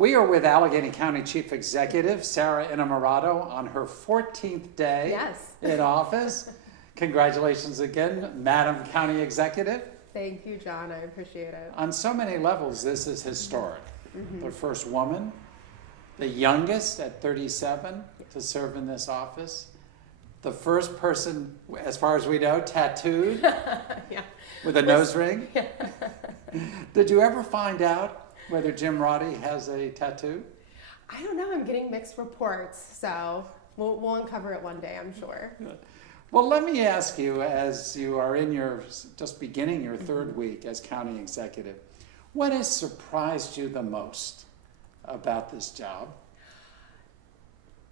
We are with Allegheny County Chief Executive Sara Innamorato on her 14th day in office. Congratulations again, Madam County Executive. Thank you, John. I appreciate it. On so many levels, this is historic. The first woman, the youngest at 37 to serve in this office, the first person, as far as we know, tattooed with a nose ring. Did you ever find out whether Jim Roddy has a tattoo? I don't know. I'm getting mixed reports, so we'll uncover it one day, I'm sure. Good. Well, let me ask you, as you are in your, just beginning your third week as county executive, what has surprised you the most about this job?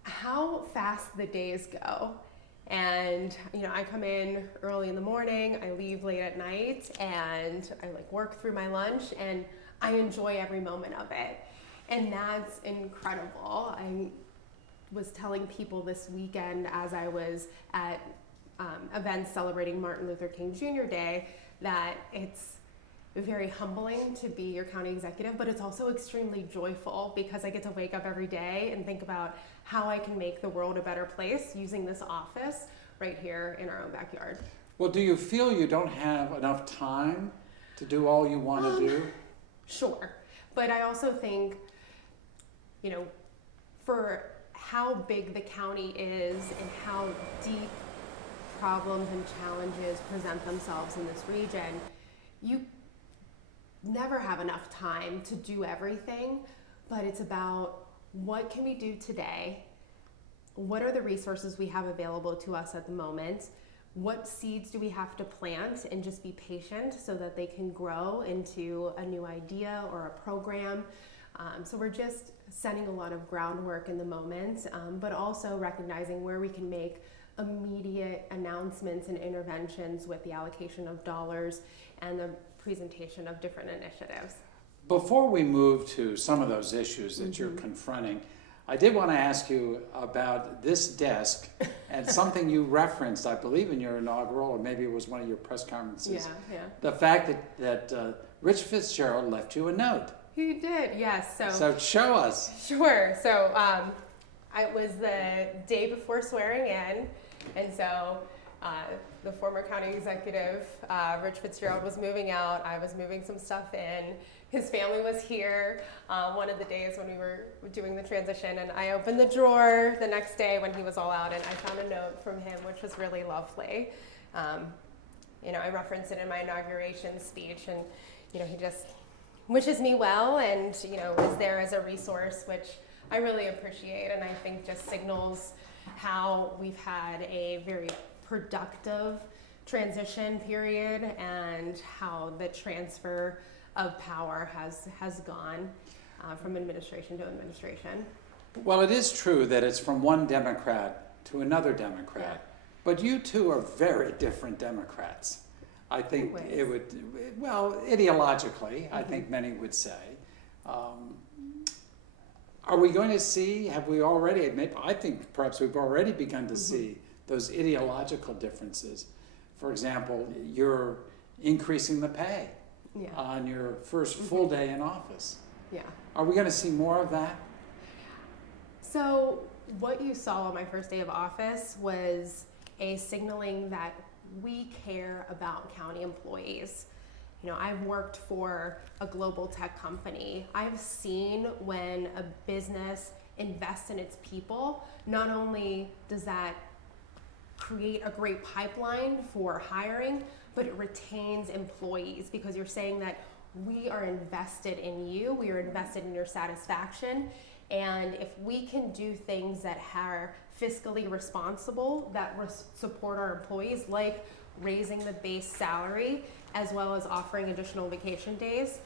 How fast the days go. And, I come in early in the morning, I leave late at night, and I work through my lunch, and I enjoy every moment of it. And that's incredible. I was telling people this weekend as I was at events celebrating Martin Luther King Jr. Day that it's very humbling to be your county executive, but it's also extremely joyful because I get to wake up every day and think about how I can make the world a better place using this office right here in our own backyard. Well, do you feel you don't have enough time to do all you want to do? Sure. But I also think, for how big the county is and how deep problems and challenges present themselves in this region, you never have enough time to do everything, but it's about what can we do today? What are the resources we have available to us at the moment? What seeds do we have to plant and just be patient so that they can grow into a new idea or a program? So we're just setting a lot of groundwork in the moment, but also recognizing where we can make immediate announcements and interventions with the allocation of dollars and the presentation of different initiatives. Before we move to some of those issues that you're confronting, I did want to ask you about this desk and something you referenced, I believe, in your inaugural, or maybe it was one of your press conferences. Yeah. The fact that Rich Fitzgerald left you a note. He did, yes. So show us. Sure. So it was the day before swearing in, and so the former county executive, Rich Fitzgerald, was moving out. I was moving some stuff in. His family was here one of the days when we were doing the transition, and I opened the drawer the next day when he was all out, and I found a note from him, which was really lovely. I referenced it in my inauguration speech, and he just wishes me well, and is there as a resource, which I really appreciate, and I think just signals how we've had a very productive transition period and how the transfer of power has gone from administration to administration. Well, it is true that it's from one Democrat to another Democrat, but you two are very different Democrats. I think it would, ideologically, I think many would say. Are we going to see, have we already, I think perhaps we've already begun to see those ideological differences. For example, you're increasing the pay on your first full day in office. Yeah. Are we going to see more of that? So what you saw on my first day of office was a signaling that we care about county employees. I've worked for a global tech company. I've seen when a business invests in its people, not only does that create a great pipeline for hiring, but it retains employees because you're saying that we are invested in you, we are invested in your satisfaction, and if we can do things that are fiscally responsible, that support our employees, like raising the base salary as well as offering additional vacation days,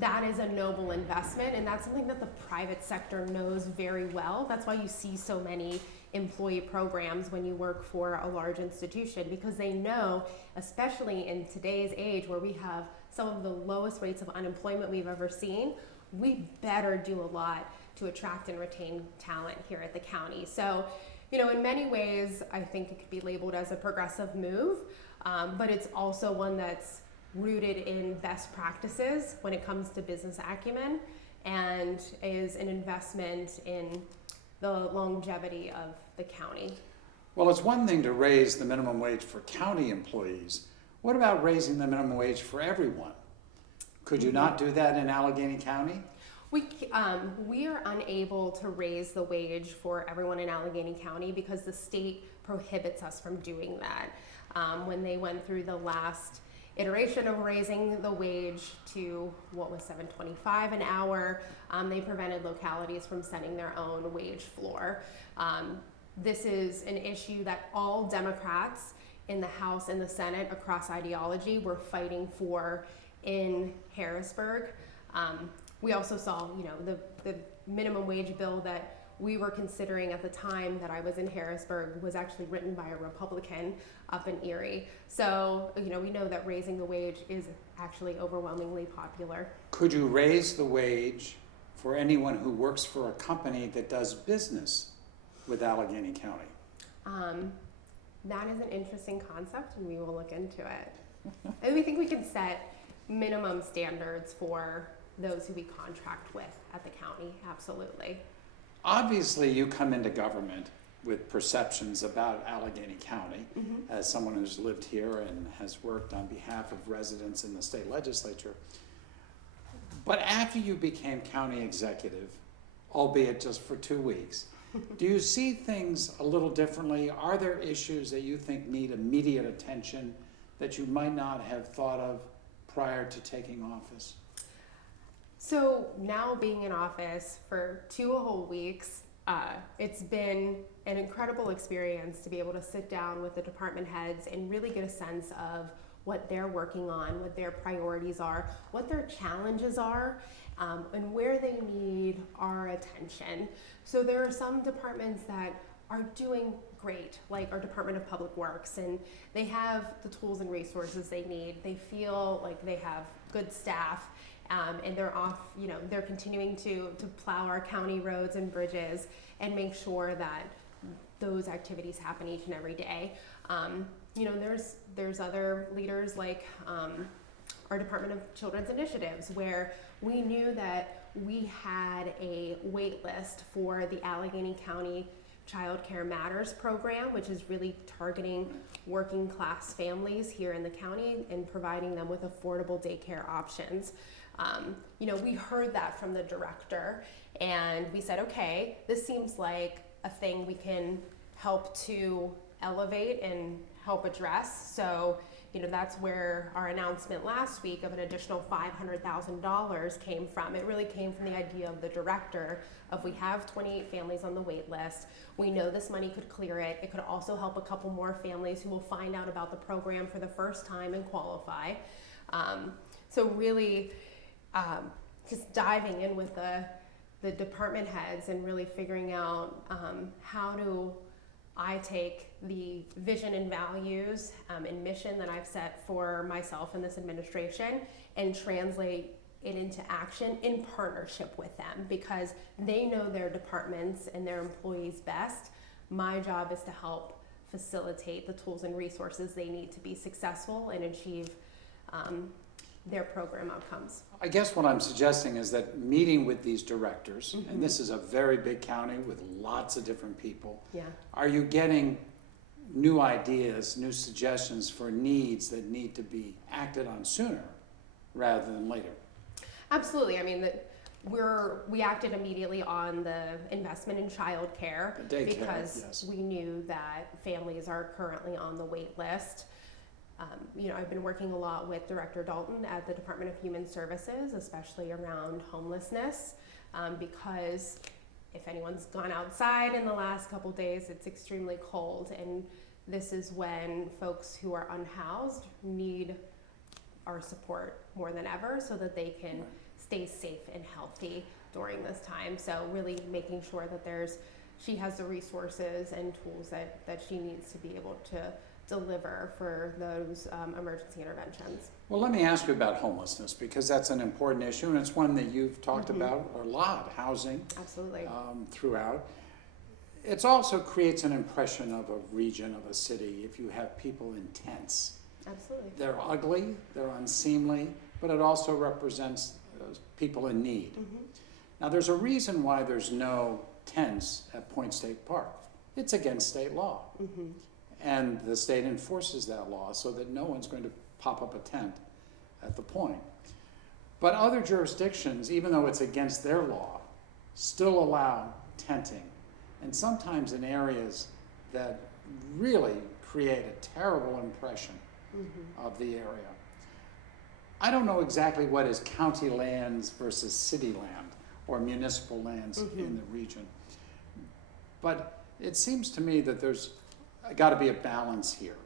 that is a noble investment, and that's something that the private sector knows very well. That's why you see so many employee programs when you work for a large institution, because they know, especially in today's age where we have some of the lowest rates of unemployment we've ever seen, we better do a lot to attract and retain talent here at the county. So, in many ways, I think it could be labeled as a progressive move, but it's also one that's rooted in best practices when it comes to business acumen and is an investment in the longevity of the county. Well, it's one thing to raise the minimum wage for county employees. What about raising the minimum wage for everyone? Could you not do that in Allegheny County? We are unable to raise the wage for everyone in Allegheny County because the state prohibits us from doing that. When they went through the last iteration of raising the wage to what was $7.25 an hour, they prevented localities from setting their own wage floor. This is an issue that all Democrats in the House and the Senate across ideology were fighting for in Harrisburg. We also saw, the minimum wage bill that we were considering at the time that I was in Harrisburg was actually written by a Republican up in Erie. So, we know that raising the wage is actually overwhelmingly popular. Could you raise the wage for anyone who works for a company that does business with Allegheny County? That is an interesting concept, and we will look into it. And we think we can set minimum standards for those who we contract with at the county, absolutely. Obviously, you come into government with perceptions about Allegheny County as someone who's lived here and has worked on behalf of residents in the state legislature. But after you became county executive, albeit just for 2 weeks, do you see things a little differently? Are there issues that you think need immediate attention that you might not have thought of prior to taking office? So now being in office for 2 whole weeks, it's been an incredible experience to be able to sit down with the department heads and really get a sense of what they're working on, what their priorities are, what their challenges are, and where they need our attention. So there are some departments that are doing great, like our Department of Public Works, and they have the tools and resources they need. They feel like they have good staff, and they're off, they're continuing to plow our county roads and bridges and make sure that those activities happen each and every day. There's other leaders like our Department of Children's Initiatives, where we knew that we had a wait list for the Allegheny County Child Care Matters program, which is really targeting working class families here in the county and providing them with affordable daycare options. We heard that from the director, and we said, okay, this seems like a thing we can help to elevate and help address. So, that's where our announcement last week of an additional $500,000 came from. It really came from the idea of the director of, we have 28 families on the wait list. We know this money could clear it. It could also help a couple more families who will find out about the program for the first time and qualify. So really just diving in with the department heads and really figuring out how do I take the vision and values and mission that I've set for myself and this administration and translate it into action in partnership with them, because they know their departments and their employees best. My job is to help facilitate the tools and resources they need to be successful and achieve their program outcomes. I guess what I'm suggesting is that meeting with these directors, and this is a very big county with lots of different people, are you getting new ideas, new suggestions for needs that need to be acted on sooner rather than later? Absolutely. I mean, we acted immediately on the investment in child care because we knew that families are currently on the wait list. I've been working a lot with Director Dalton at the Department of Human Services, especially around homelessness, because if anyone's gone outside in the last couple days, it's extremely cold, and this is when folks who are unhoused need our support more than ever so that they can stay safe and healthy during this time. So really making sure that she has the resources and tools that she needs to be able to deliver for those emergency interventions. Well, let me ask you about homelessness, because that's an important issue, and it's one that you've talked about a lot, housing. Absolutely. Throughout. It also creates an impression of a region, of a city, if you have people in tents. Absolutely. They're ugly, they're unseemly, but it also represents people in need. Now, there's a reason why there's no tents at Point State Park. It's against state law. And the state enforces that law so that no one's going to pop up a tent at the point. But other jurisdictions, even though it's against their law, still allow tenting. And sometimes in areas that really create a terrible impression of the area. I don't know exactly what is county lands versus city land or municipal lands in the region. But it seems to me that there's got to be a balance here.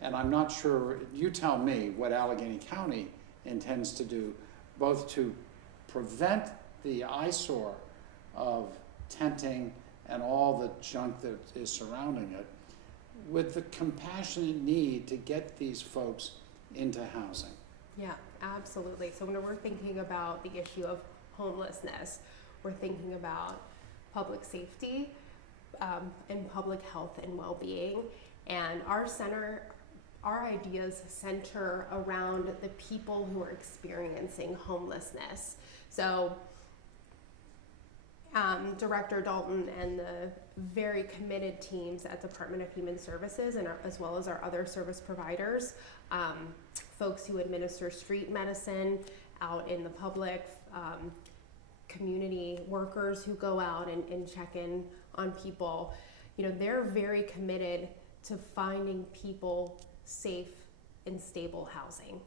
And I'm not sure, you tell me what Allegheny County intends to do, both to prevent the eyesore of tenting and all the junk that is surrounding it, with the compassionate need to get these folks into housing. Yeah, absolutely. So when we're thinking about the issue of homelessness, we're thinking about public safety and public health and well-being. And our center, our ideas center around the people who are experiencing homelessness. So Director Dalton and the very committed teams at Department of Human Services, and as well as our other service providers, folks who administer street medicine out in the public, community workers who go out and check in on people, you know, they're very committed to finding people safe and stable housing.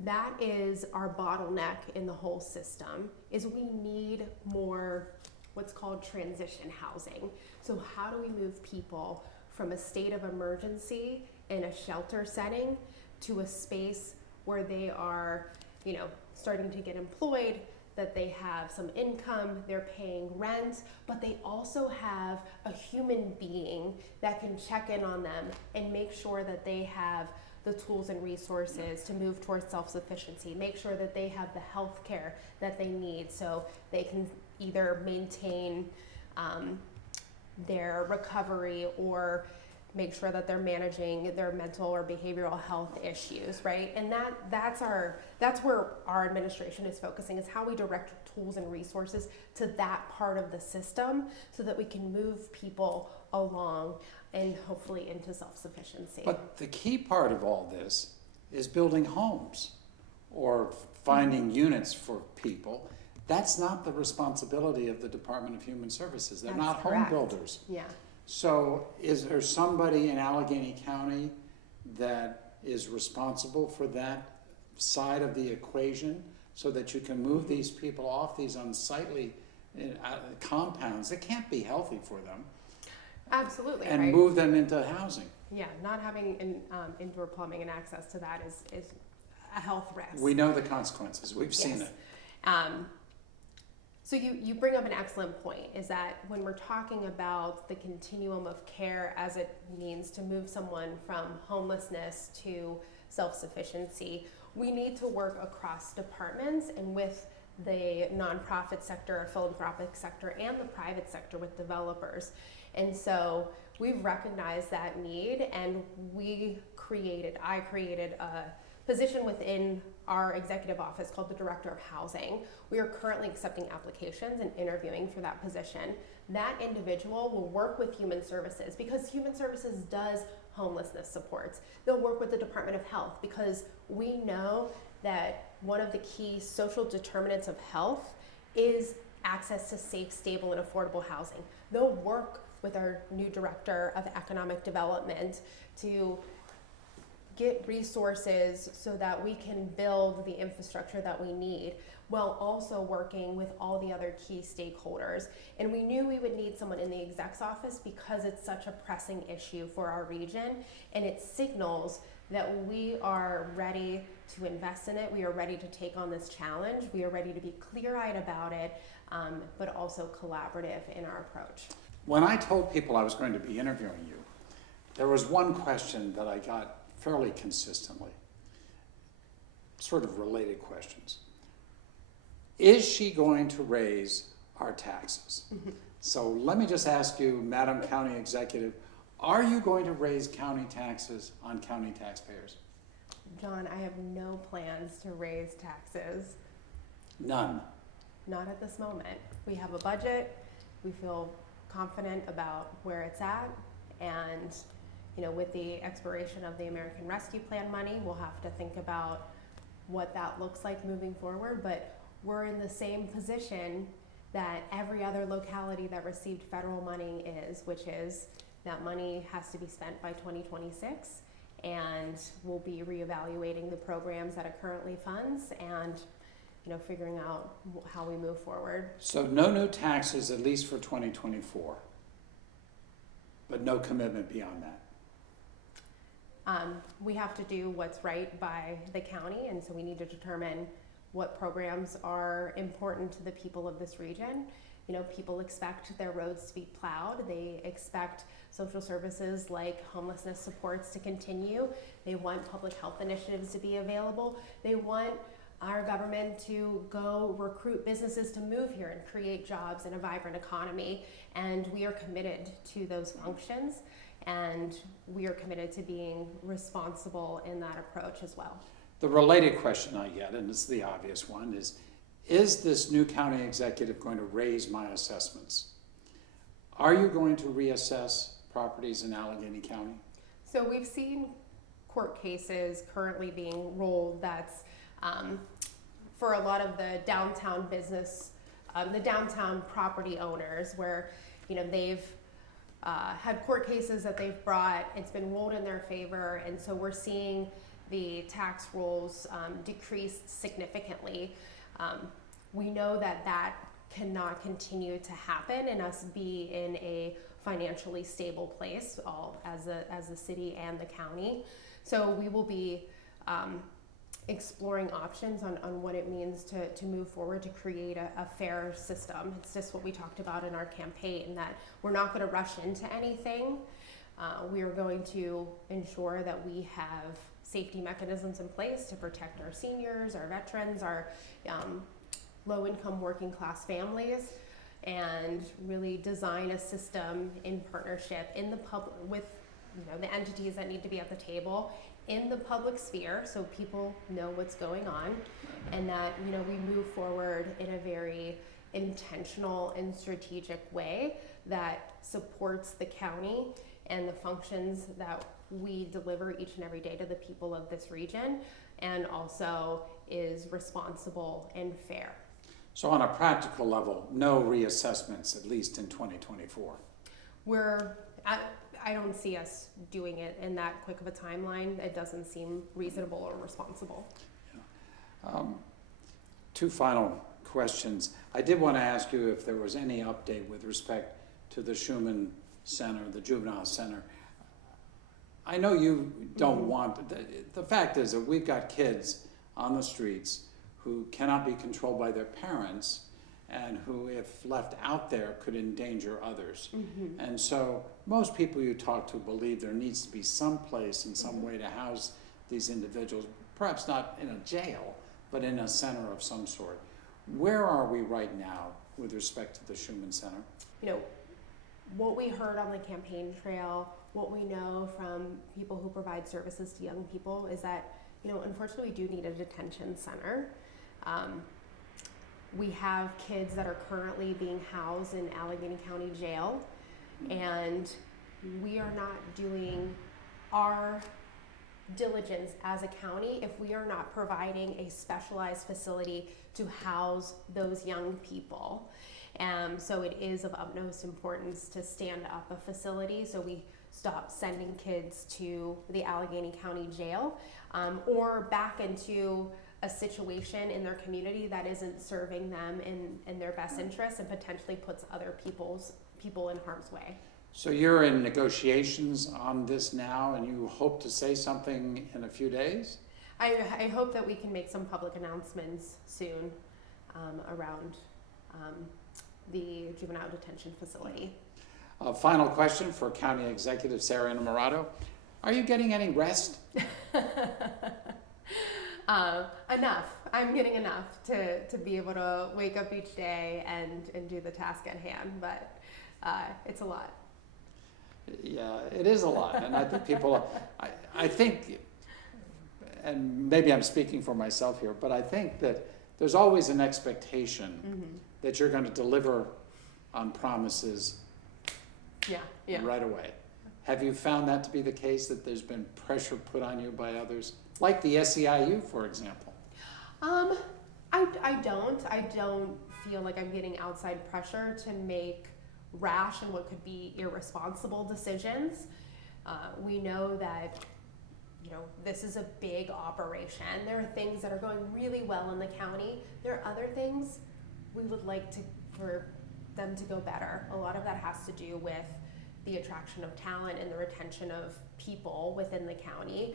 That is our bottleneck in the whole system, is we need more what's called transition housing. So how do we move people from a state of emergency in a shelter setting to a space where they are, you know, starting to get employed, that they have some income, they're paying rent, but they also have a human being that can check in on them and make sure that they have the tools and resources to move towards self-sufficiency, make sure that they have the health care that they need so they can either maintain their recovery or make sure that they're managing their mental or behavioral health issues, right? And that's where our administration is focusing, is how we direct tools and resources to that part of the system so that we can move people along and hopefully into self-sufficiency. But the key part of all this is building homes or finding units for people. That's not the responsibility of the Department of Human Services. They're not home builders. Yeah. So is there somebody in Allegheny County that is responsible for that side of the equation so that you can move these people off these unsightly compounds that can't be healthy for them? Absolutely. And right? move them into housing. Yeah, not having indoor plumbing and access to that is a health risk. We know the consequences. We've seen it. So you bring up an excellent point, is that when we're talking about the continuum of care as it means to move someone from homelessness to self-sufficiency, we need to work across departments and with the nonprofit sector, philanthropic sector, and the private sector with developers. And so we've recognized that need, and I created a position within our executive office called the Director of Housing. We are currently accepting applications and interviewing for that position. That individual will work with Human Services because Human Services does homelessness supports. They'll work with the Department of Health because we know that one of the key social determinants of health is access to safe, stable, and affordable housing. They'll work with our new Director of Economic Development to get resources so that we can build the infrastructure that we need, while also working with all the other key stakeholders. And we knew we would need someone in the exec's office because it's such a pressing issue for our region, and it signals that we are ready to invest in it. We are ready to take on this challenge. We are ready to be clear-eyed about it, but also collaborative in our approach. When I told people I was going to be interviewing you, there was one question that I got fairly consistently, sort of related questions. Is she going to raise our taxes? So let me just ask you, Madam County Executive, are you going to raise county taxes on county taxpayers? John, I have no plans to raise taxes. None. Not at this moment. We have a budget. We feel confident about where it's at, and with the expiration of the American Rescue Plan money, we'll have to think about what that looks like moving forward. But we're in the same position that every other locality that received federal money is, which is that money has to be spent by 2026, and we'll be reevaluating the programs that it currently funds and figuring out how we move forward. So no new taxes, at least for 2024, but no commitment beyond that. We have to do what's right by the county, and so we need to determine what programs are important to the people of this region. People expect their roads to be plowed. They expect social services like homelessness supports to continue. They want public health initiatives to be available. They want our government to go recruit businesses to move here and create jobs in a vibrant economy. And we are committed to those functions, and we are committed to being responsible in that approach as well. The related question I get, and it's the obvious one, is this new county executive going to raise my assessments? Are you going to reassess properties in Allegheny County? So we've seen court cases currently being rolled that's for a lot of the downtown business, the downtown property owners, where they've had court cases that they've brought. It's been rolled in their favor, and so we're seeing the tax rolls decrease significantly. We know that cannot continue to happen and us be in a financially stable place, all as the city and the county. So we will be exploring options on what it means to move forward to create a fair system. It's just what we talked about in our campaign, that we're not going to rush into anything. We are going to ensure that we have safety mechanisms in place to protect our seniors, our veterans, our low-income working class families, and really design a system in partnership in the with the entities that need to be at the table in the public sphere, so people know what's going on, and that we move forward in a very intentional and strategic way that supports the county and the functions that we deliver each and every day to the people of this region, and also is responsible and fair. So on a practical level, no reassessments, at least in 2024? I don't see us doing it in that quick of a timeline. It doesn't seem reasonable or responsible. Yeah. Two final questions. I did want to ask you if there was any update with respect to the Schuman Center, the juvenile center. I know you don't want, the fact is that we've got kids on the streets who cannot be controlled by their parents, and who, if left out there, could endanger others. Mm-hmm. And so most people you talk to believe there needs to be some place in some way to house these individuals, perhaps not in a jail, but in a center of some sort. Where are we right now with respect to the Schuman Center? What we heard on the campaign trail, what we know from people who provide services to young people is that, unfortunately, we do need a detention center. We have kids that are currently being housed in Allegheny County Jail, and we are not doing our diligence as a county if we are not providing a specialized facility to house those young people. So it is of utmost importance to stand up a facility so we stop sending kids to the Allegheny County Jail or back into a situation in their community that isn't serving them in their best interests and potentially puts other people in harm's way. So you're in negotiations on this now, and you hope to say something in a few days? I hope that we can make some public announcements soon around the juvenile detention facility. Final question for County Executive Sara Innamorato. Are you getting any rest? Enough. I'm getting enough to be able to wake up each day and do the task at hand, but it's a lot. Yeah, it is a lot, and I think people, I think, and maybe I'm speaking for myself here, but I think that there's always an expectation that you're going to deliver on promises Yeah. right away. Have you found that to be the case, that there's been pressure put on you by others, like the SEIU, for example? I don't feel like I'm getting outside pressure to make rash and what could be irresponsible decisions. We know that, this is a big operation. There are things that are going really well in the county. There are other things we would like for them to go better. A lot of that has to do with the attraction of talent and the retention of people within the county.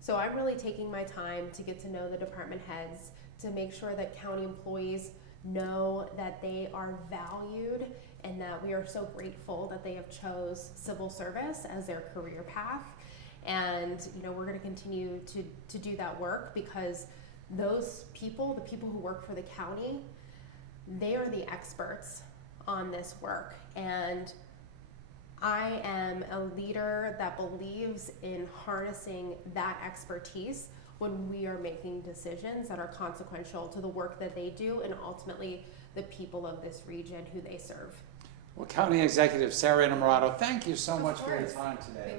So I'm really taking my time to get to know the department heads, to make sure that county employees know that they are valued and that we are so grateful that they have chose civil service as their career path. And we're going to continue to do that work, because those people, the people who work for the county, they are the experts on this work. And I am a leader that believes in harnessing that expertise when we are making decisions that are consequential to the work that they do and ultimately the people of this region who they serve. Well, County Executive Sara Innamorato, thank you so much for your course. time today.